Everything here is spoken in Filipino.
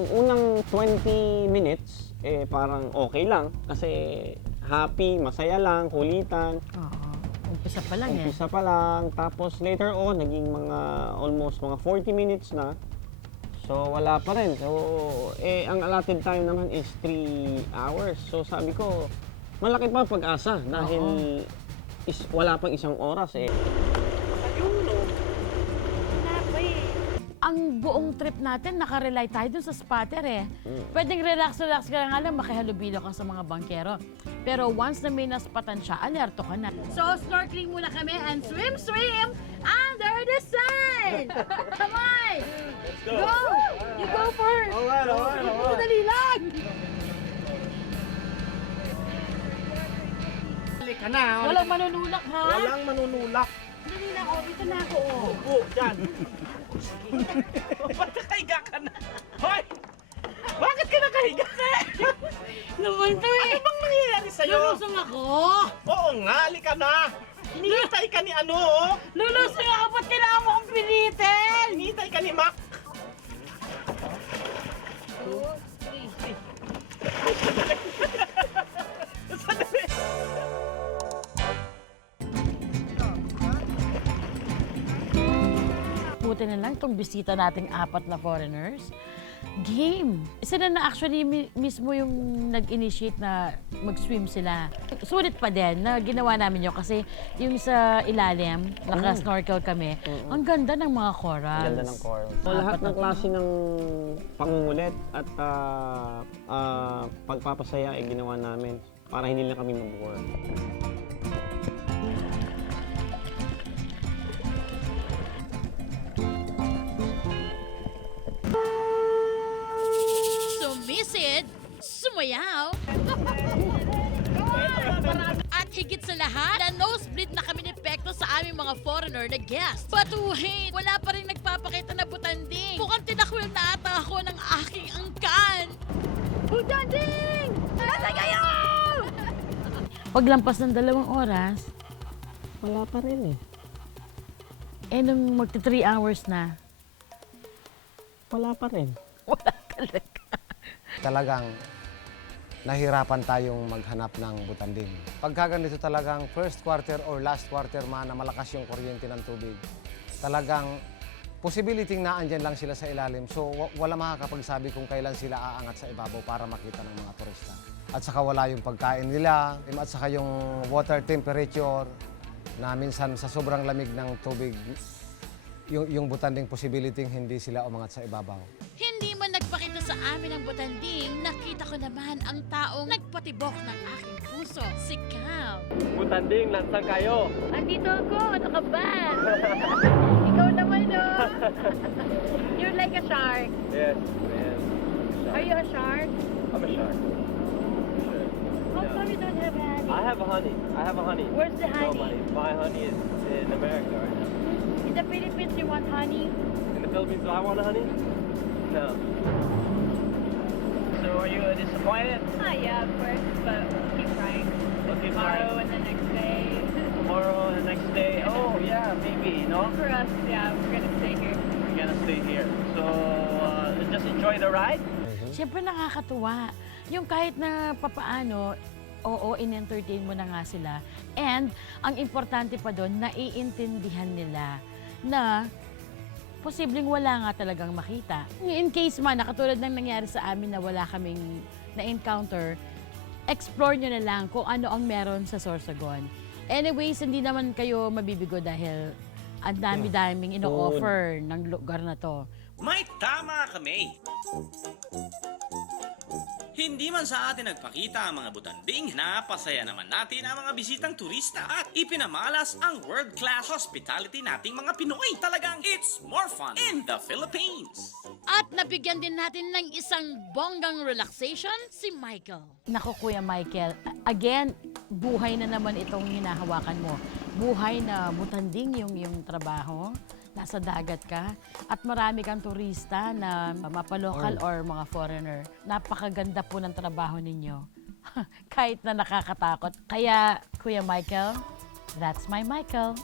yung unang 20 minutes, parang okay lang. Kasi happy, masaya lang, kulitan. Oo. Umpisa pa lang Umpisa pa lang. Tapos later on, naging mga almost mga 40 minutes na. So wala pa rin. So, ang allotted time naman is 3 hours. So sabi ko, malaki pa pag-asa dahil wala pang isang oras Ang buong trip natin, nakarely tayo dun sa spotter Pwedeng relax-relax ka nga lang, makihalubilo ka sa mga bangkero. Pero once na may naspatan siya, alerto ka na. So, snorkeling muna kami and swim under the sun! Come on! Let's go! Go! You go first! Alright. Dali lang! Halika na. Walang manunulak, ha? Walang manunulak. Dali lang, dito na ako, Upo, dyan. Ba't nakahiga ka na? Hoy! Bakit ka nakahiga na? Naman to Ano bang nangyayari sa'yo? Lulusong ako! Oo nga, halika na. Hinihintay ka ni ano? Lulusong ako! Ba't kailangan mo akong pilitin? Hinihintay ka ni Mac. Sandali. Buti na lang itong bisita nating 4 na foreigners. Game! Isa na actually mismo yung nag-initiate na mag-swim sila. Sulit pa din na ginawa namin yun kasi yung sa ilalim, naka-snorkel kami, ang ganda ng mga corals. Ganda ng coral. So, lahat ng klase ng pangungulit at pagpapasaya ay ginawa namin para hindi lang kami mag-work. Sumisid, sumayaw, at higit sa lahat, na nosebleed na kami ni Pekto sa aming mga foreigner na guest. Batuhin, wala pa rin nagpapakita na butanding. Mukhang tinakwil na ata ako ng aking angkan. Butanding! Nasa kayo! Paglampas ng 2 oras, Wala pa rin nung magti 3 hours na, Wala pa rin. wala talaga. Talagang nahirapan tayong maghanap ng butanding. Pagka ganito talagang first quarter or last quarter man na malakas yung kuryente ng tubig, talagang possibility na andyan lang sila sa ilalim. So wala makakapagsabi kung kailan sila aangat sa ibabaw para makita ng mga turista. At saka wala yung pagkain nila, at saka yung water temperature na minsan sa sobrang lamig ng tubig, yung butanding possibility hindi sila umangat sa ibabaw. Hindi man nagpakita sa amin ang butanding, nakita ko naman ang taong nagpatibok ng aking puso, si Cal. Butanding, lansan kayo. Andito ako, ano ka ba? Ikaw naman, no? You're like a shark. Yes, man. Are you a shark? I'm a shark. How come you don't have honey? I have a honey. Where's the No, honey? my honey is in America right now. In the Philippines, you want honey? In the Philippines, do I want a honey? No. So are you disappointed? Yeah, of course, but we'll keep trying. Okay, Tomorrow and the next day. Tomorrow and the next day. Oh yeah, maybe, no? For us, yeah, we're gonna stay here. We're gonna stay here. So just enjoy the ride. Siyempre nakakatuwa. Yung kahit na papaano, oo, in-entertain mo na nga sila. And ang importante pa doon, naiintindihan nila na posibleng wala nga talagang makita. In case man, katulad ng nangyari sa amin na wala kaming na-encounter, explore nyo na lang kung ano ang meron sa Sorsogon. Anyways, hindi naman kayo mabibigo dahil ang dami-daming ino-offer ng lugar na to. May tama kami. Hindi man sa atin nagpakita ang mga butanding, napasaya naman natin ang mga bisitang turista at ipinamalas ang world-class hospitality nating mga Pinoy. Talagang it's more fun in the Philippines. At nabigyan din natin ng isang bonggang relaxation si Michael. Naku, Kuya Michael, again, buhay na naman itong hinahawakan mo. Buhay na butanding yung trabaho. Nasa dagat ka at marami kang turista na mapalokal or mga foreigner. Napakaganda po ng trabaho ninyo. Kahit na nakakatakot. Kaya, Kuya Michael, that's my Michael.